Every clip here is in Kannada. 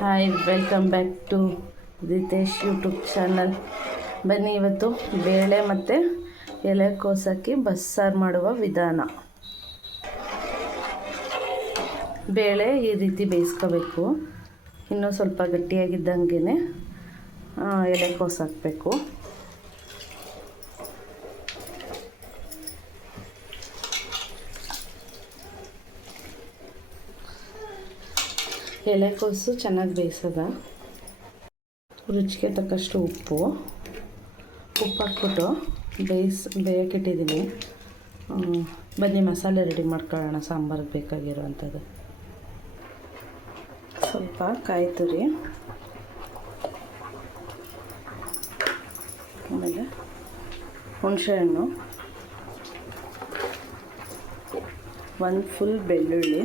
Hi welcome back to Ritesh YouTube channel ಬನ್ನಿ ಇವತ್ತು ಬೇಳೆ ಮತ್ತು ಎಲೆಕೋಸಕ್ಕೆ ಬಸ್ಸಾರು ಮಾಡುವ ವಿಧಾನ. ಬೇಳೆ ಈ ರೀತಿ ಬೇಯಿಸ್ಕೋಬೇಕು. ಇನ್ನೂ ಸ್ವಲ್ಪ ಗಟ್ಟಿಯಾಗಿದ್ದಂಗೆ ಎಲೆಕೋಸು ಹಾಕಬೇಕು ಎಲೆಕೋಸು ಚೆನ್ನಾಗಿ ಬೇಯಿಸೋದ. ರುಚಿಗೆ ತಕ್ಕಷ್ಟು ಉಪ್ಪು. ಉಪ್ಪು ಹಾಕ್ಬಿಟ್ಟು ಬೇಯಿಸ್ ಬೇಯಕ್ಕಿಟ್ಟಿದ್ದೀನಿ ಬನ್ನಿ ಮಸಾಲೆ ರೆಡಿ ಮಾಡ್ಕೊಳ್ಳೋಣ. ಸಾಂಬಾರಿಗೆ ಬೇಕಾಗಿರುವಂಥದ್ದು. ಸ್ವಲ್ಪ ಕಾಯಿ ತುರಿ. ಆಮೇಲೆ ಹುಣಸೆಹಣ್ಣು. ಒಂದು ಫುಲ್ ಬೆಳ್ಳುಳ್ಳಿ.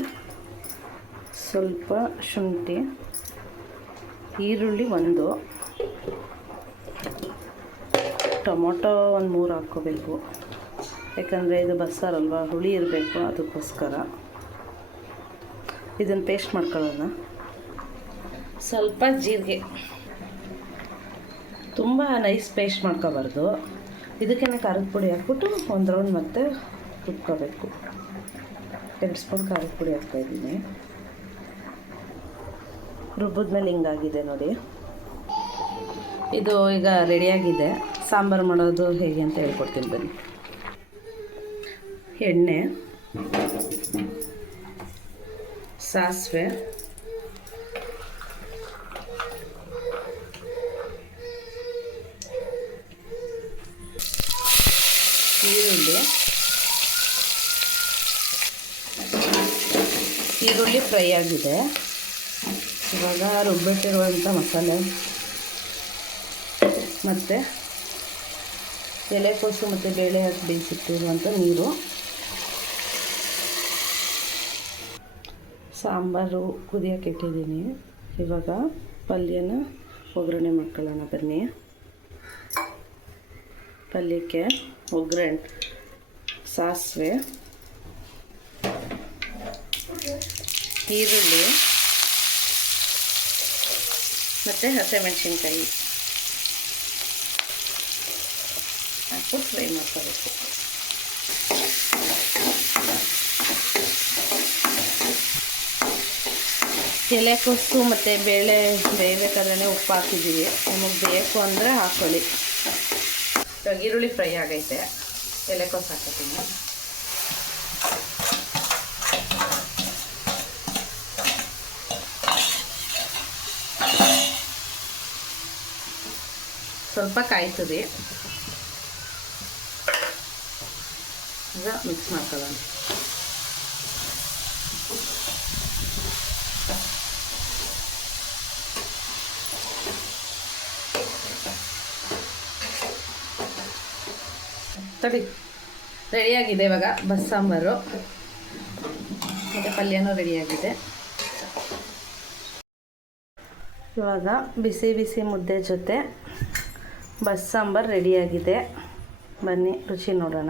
ಸ್ವಲ್ಪ ಶುಂಠಿ, ಈರುಳ್ಳಿ ಒಂದು, ಟೊಮೊಟೊ ಒಂದು ಮೂರು ಹಾಕ್ಕೋಬೇಕು. ಯಾಕಂದರೆ ಇದು ಬಸ್ಸಾರಲ್ವ ಹುಳಿ ಇರಬೇಕು ಅದಕ್ಕೋಸ್ಕರ. ಇದನ್ನು ಪೇಸ್ಟ್ ಮಾಡ್ಕೊಳ್ಳೋಣ. ಸ್ವಲ್ಪ ಜೀರಿಗೆ. ತುಂಬ ನೈಸ್ ಪೇಸ್ಟ್ ಮಾಡ್ಕೋಬಾರ್ದು. ಇದಕ್ಕೇನೆ ಖಾರದ ಪುಡಿ ಹಾಕ್ಬಿಟ್ಟು ಒಂದು ರೌಂಡ್ ಮತ್ತೆ ರುಬ್ಕೋಬೇಕು. ಎರಡು ಸ್ಪೂನ್ ಖಾರದ ಪುಡಿ ಹಾಕ್ತಾಯಿದ್ದೀನಿ ರುಬ್ಬಿದ್ಮೇಲೆ ಹಿಂಗಾಗಿದೆ ನೋಡಿ. ಇದು ಈಗ ರೆಡಿಯಾಗಿದೆ. ಸಾಂಬಾರು ಮಾಡೋದು ಹೇಗೆ ಅಂತ ಹೇಳ್ಕೊಡ್ತೀನಿ ಬನ್ನಿ. ಎಣ್ಣೆ, ಸಾಸಿವೆ, ಈರುಳ್ಳಿ ಈರುಳ್ಳಿ ಫ್ರೈ ಆಗಿದೆ. ಇವಾಗ ರುಬ್ಬಿಟ್ಟಿರುವಂಥ ಮಸಾಲೆ. ಮತ್ತು ಎಲೆಕೋಸು ಮತ್ತು ಬೇಳೆ ಹಾಕಿ ಬೇಯಿಸಿಟ್ಟಿರುವಂಥ ನೀರು. ಸಾಂಬಾರು ಕುದಿಯೋಕೆ ಇಟ್ಟಿದ್ದೀನಿ. ಇವಾಗ ಪಲ್ಯನ ಒಗ್ಗರಣೆ ಮಾಡ್ಕೊಳ್ಳೋಣ, ಬನ್ನಿ. ಪಲ್ಯಕ್ಕೆ ಒಗ್ಗರಣೆ, ಸಾಸಿವೆ, ಈರುಳ್ಳಿ ಮತ್ತು ಹಸಿಮೆಣ್ಸಿನ್ಕಾಯಿ ಹಾಕು ಫ್ರೈ ಮಾಡ್ಕೋಬೇಕು. ಎಲೆಕೋಸು ಮತ್ತು ಬೇಳೆ ಬೇಯಬೇಕಾದ್ರೆ ಉಪ್ಪು ಹಾಕಿದ್ದೀವಿ. ನಮಗೆ ಬೇಕು ಅಂದರೆ ಹಾಕೊಳ್ಳಿ. ಈರುಳ್ಳಿ ಫ್ರೈ ಆಗೈತೆ. ಎಲೆಕೋಸು ಹಾಕೋತೀನಿ ಸ್ವಲ್ಪ ಕಾಯ್ತದೆ. ಈಗ ಮಿಕ್ಸ್ ಮಾಡ್ಕೊಳ್ಳೋಣ. ತಡಿ. ರೆಡಿಯಾಗಿದೆ ಇವಾಗ ಬಸ್ ಸಾಂಬಾರು ಮತ್ತು ಪಲ್ಯನೂ ರೆಡಿಯಾಗಿದೆ ಇವಾಗ ಬಿಸಿ ಬಿಸಿ ಮುದ್ದೆ ಜೊತೆ ಬಸ್ ಸಾಂಬಾರು ರೆಡಿಯಾಗಿದೆ. ಬನ್ನಿ ರುಚಿ ನೋಡೋಣ.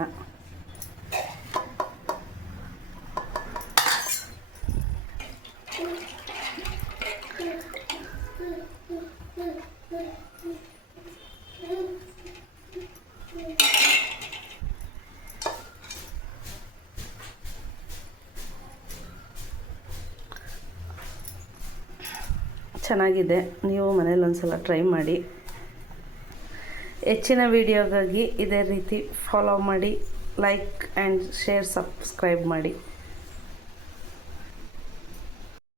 ಚೆನ್ನಾಗಿದೆ. ನೀವು ಮನೇಲಿ ಒಂದು ಸಲ ಟ್ರೈ ಮಾಡಿ. ಹೆಚ್ಚಿನ ವಿಡಿಯೋಗಾಗಿ ಇದೇ ರೀತಿ ಫಾಲೋ ಮಾಡಿ ಲೈಕ್ ಆ್ಯಂಡ್ ಶೇರ್ ಸಬ್ಸ್ಕ್ರೈಬ್ ಮಾಡಿ.